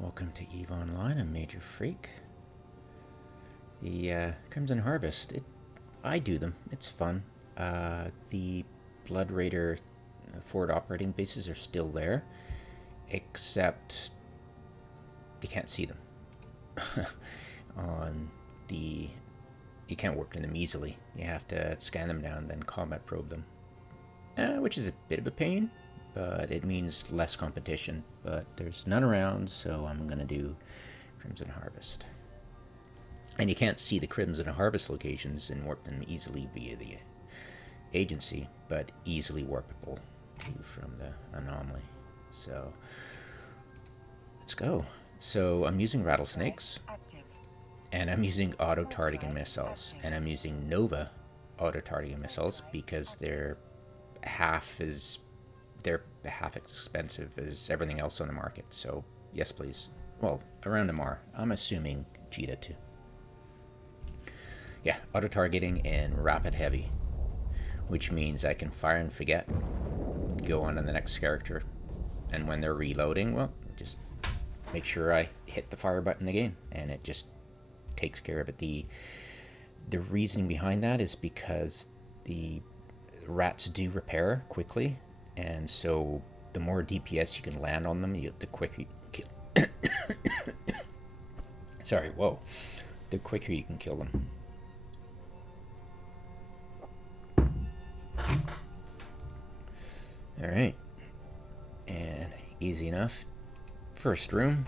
Welcome to EVE Online. I'm Major Freak. The Crimson Harvest, I do them. It's fun. The Blood Raider forward operating bases are still there, except you can't see them. You can't work in them easily. You have to scan them down, then combat probe them, which is a bit of a pain. But it means less competition. But there's none around, so I'm going to do Crimson Harvest. And you can't see the Crimson Harvest locations and warp them easily via the agency, but easily warpable too from the anomaly. So let's go. So I'm using Rattlesnakes, and I'm using auto-targeting missiles, and I'm using Nova auto-targeting missiles because they're half expensive as everything else on the market. So yes, please. Well, around MR. I'm assuming Jita too. Yeah, auto-targeting and rapid heavy, which means I can fire and forget, go on to the next character, and when they're reloading, well, just make sure I hit the fire button again, and it just takes care of it. The reasoning behind that is because the rats do repair quickly, and so the more DPS you can land on them, the quicker you can kill. Sorry, whoa. The quicker you can kill them. Alright. And easy enough. First room.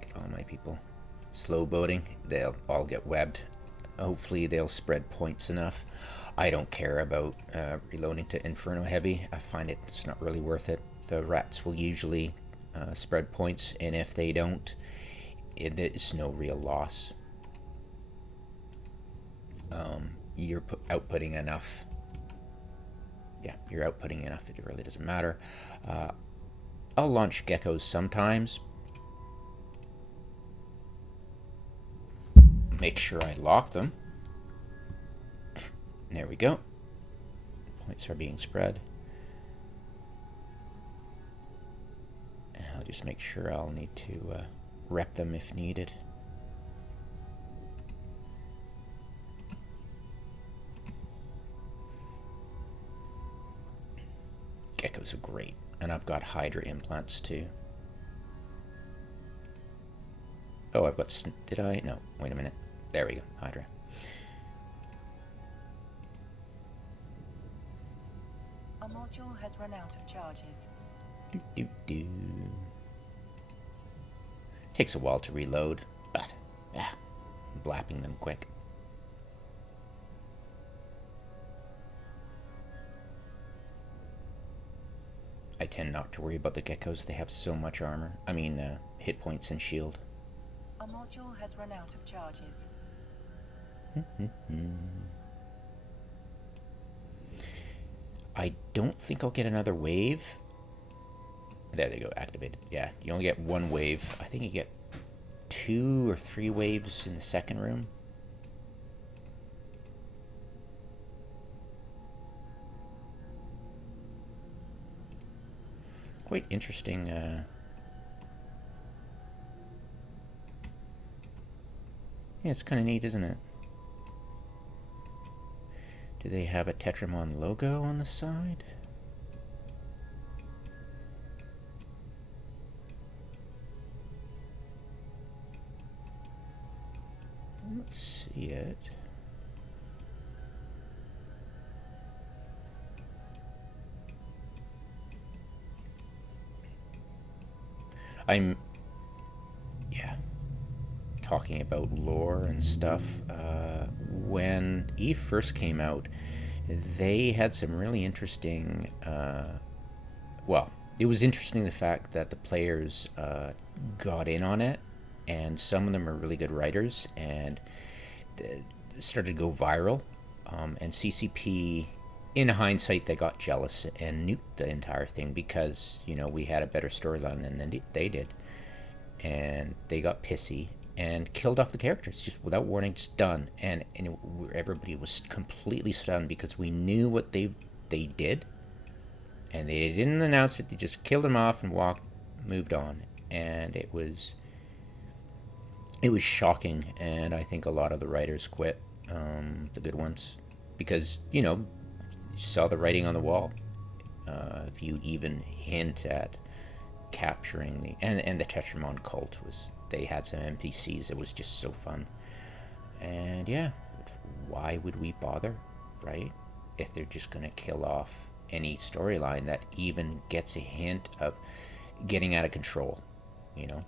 Get all my people slow boating. They'll all get webbed. Hopefully they'll spread points enough. I don't care about reloading to Inferno Heavy. I find it's not really worth it. The rats will usually spread points, and if they don't, it's no real loss. You're outputting enough. Yeah, you're outputting enough. It really doesn't matter. I'll launch geckos sometimes. Make sure I lock them. There we go. Points are being spread. And I'll just make sure I'll need to rep them if needed. Geckos are great. And I've got Hydra implants too. Oh, I've got... Did I? No. Wait a minute. There we go. Hydra. Our module has run out of charges. Takes a while to reload, but I'm blapping them quick. I tend not to worry about the geckos. They have so much armor. I mean, hit points and shield. Our module has run out of charges. I don't think I'll get another wave. There they go, activated. Yeah, you only get one wave. I think you get 2 or 3 waves in the second room. Quite interesting. Yeah, it's kind of neat, isn't it? Do they have a Tetrimon logo on the side? I don't see it. I'm talking about lore and stuff. When EVE first came out, they had some really interesting... well, it was interesting the fact that the players got in on it, and some of them are really good writers, and started to go viral. And CCP, in hindsight, they got jealous and nuked the entire thing because, you know, we had a better storyline than they did. And they got pissy and killed off the characters just without warning, just done. And everybody was completely stunned because we knew what they did, And they didn't announce it, they just killed him off and moved on. And it was shocking, and I think a lot of the writers quit, the good ones, because, you know, you saw the writing on the wall. If you even hint at capturing and the Tetrimon cult, they had some NPCs that was just so fun. And yeah, why would we bother, right? If they're just gonna kill off any storyline that even gets a hint of getting out of control, you know?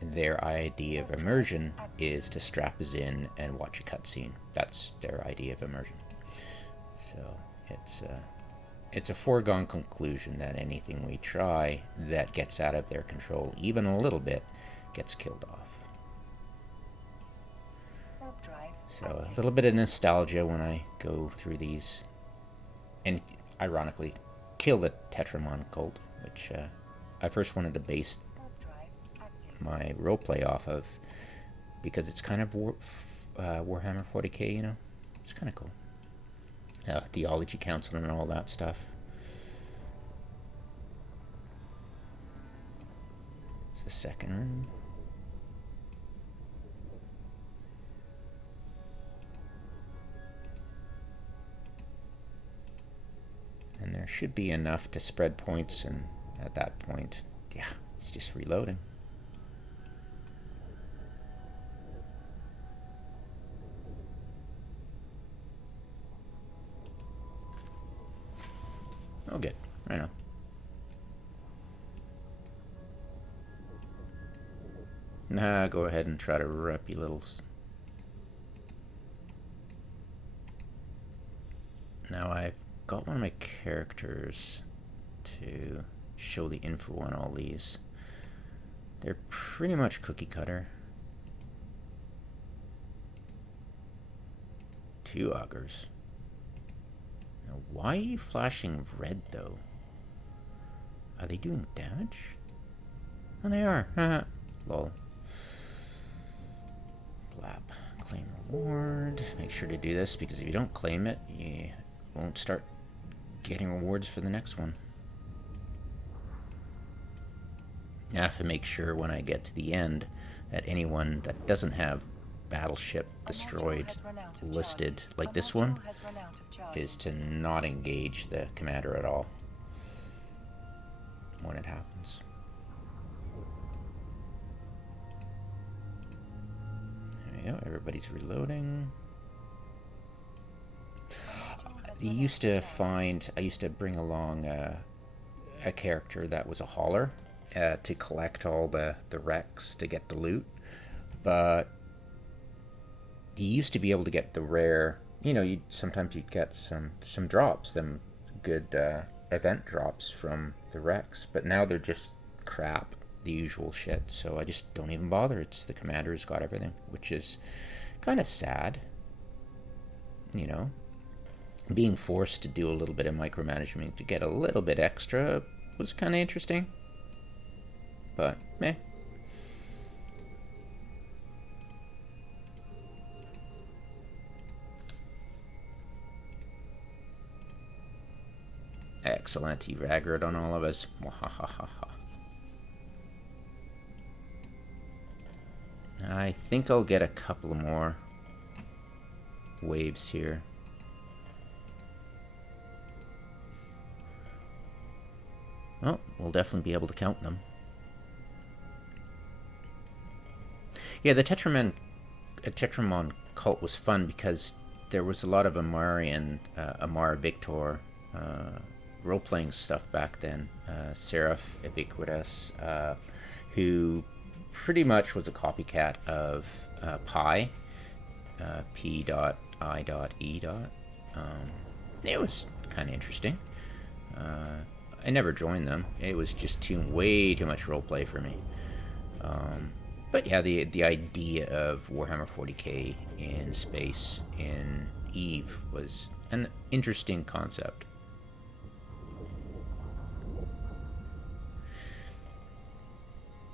Their idea of immersion is to strap us in and watch a cutscene. That's their idea of immersion. So it's a foregone conclusion that anything we try that gets out of their control, even a little bit, gets killed off. So a little bit of nostalgia when I go through these, and ironically, kill the Tetrimon cult, which I first wanted to base my roleplay off of, because it's kind of Warhammer 40k, you know? It's kind of cool. Theology council and all that stuff. It's the second room. And there should be enough to spread points, and at that point, yeah, it's just reloading. Oh, good. Right on. Nah, go ahead and try to rep, you littles. Now I've got one of my characters to show the info on all these. They're pretty much cookie cutter. 2 augers. Now, why are you flashing red, though? Are they doing damage? Oh, they are. Haha. Lol. Blab. Claim reward. Make sure to do this, because if you don't claim it, you won't start getting rewards for the next one. I have to make sure when I get to the end that anyone that doesn't have Battleship Destroyed listed, like this one, is to not engage the commander at all when it happens. There we go, everybody's reloading. I used to bring along a character that was a hauler to collect all the wrecks to get the loot, but you used to be able to get the rare, you know, sometimes you'd get some drops, them good event drops from the wrecks, but now they're just crap, the usual shit, so I just don't even bother. It's the commander who's got everything, which is kind of sad, you know. Being forced to do a little bit of micromanagement to get a little bit extra was kind of interesting, but meh. Excellent, he raggered on all of us. I think I'll get a couple more waves here. Well, we'll definitely be able to count them. Yeah, the Tetrimon cult was fun because there was a lot of Amar Victor role-playing stuff back then. Seraph Ubiquitous, who pretty much was a copycat of Pi, P.I.E. It was kind of interesting. I never joined them. It was just way too much roleplay for me. But yeah, the idea of Warhammer 40k in space in EVE was an interesting concept.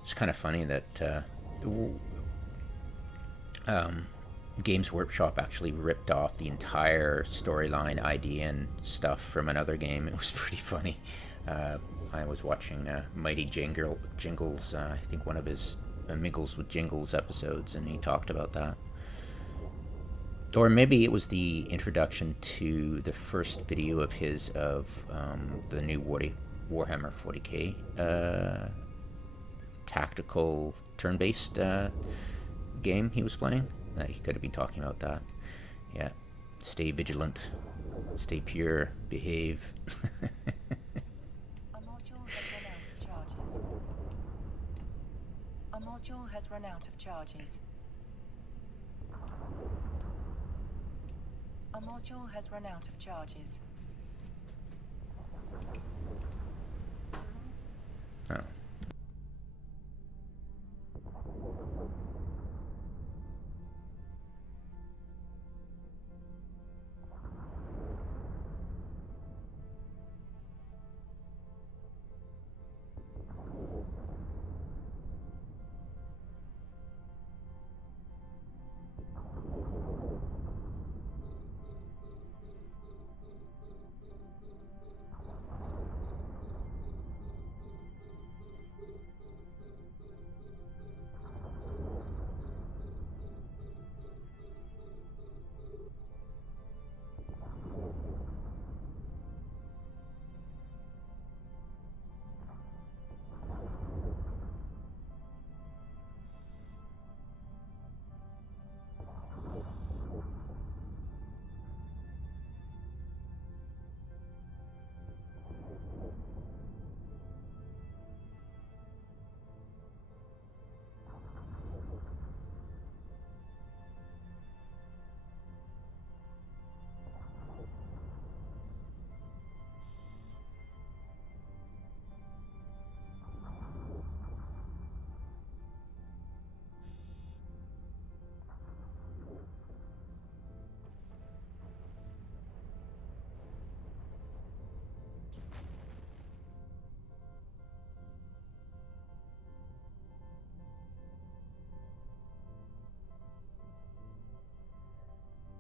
It's kind of funny that Games Workshop actually ripped off the entire storyline, idea, and stuff from another game. It was pretty funny. I was watching Mighty Jingles, I think one of his Miggles with Jingles episodes, and he talked about that. Or maybe it was the introduction to the first video of his of the new Warhammer 40k tactical turn-based game he was playing. He could have been talking about that. Yeah. Stay vigilant. Stay pure. Behave. A module has run out of charges. A module has run out of charges. Oh.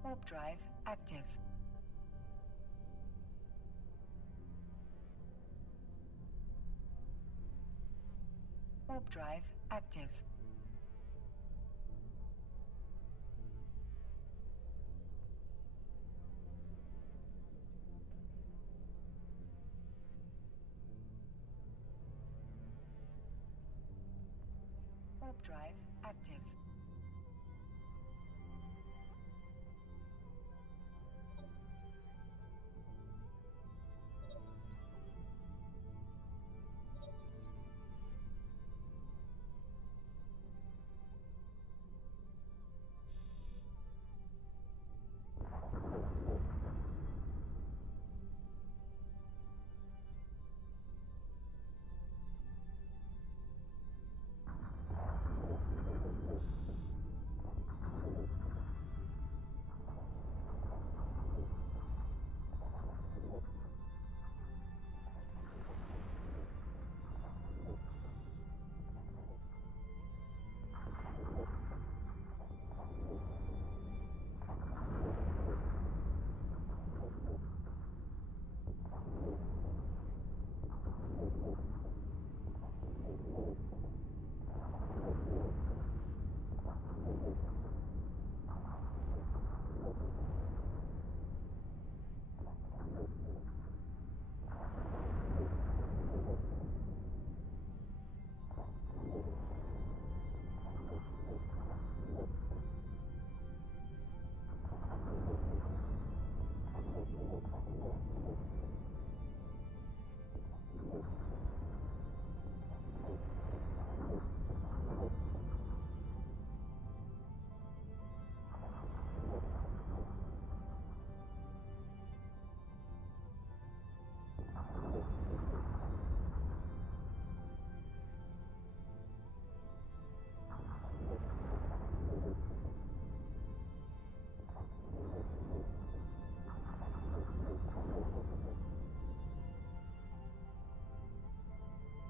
Warp drive active. Warp drive active. Warp drive active.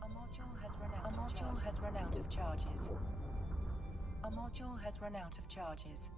A module has run out of charges. A module has run out of charges.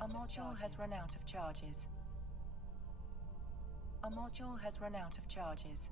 A module has run out of charges. A module has run out of charges.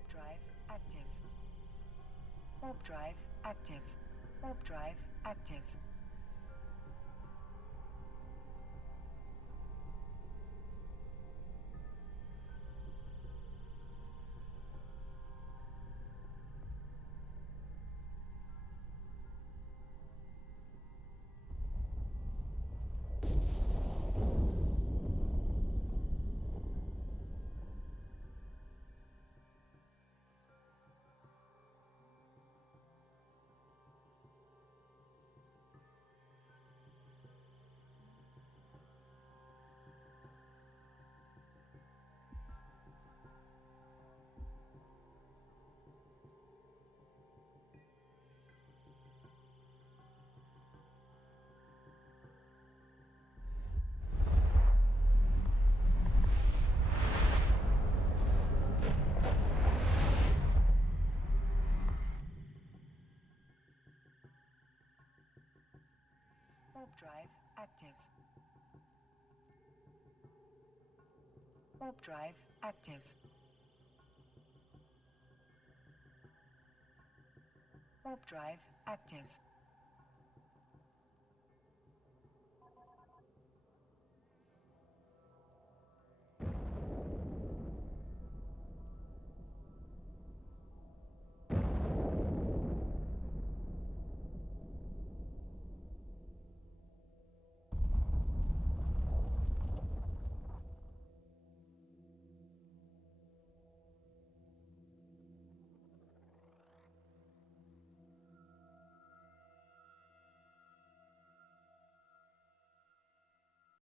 Warp drive active. Warp drive active. Warp drive active. Warp drive active. Warp drive active. Warp drive active.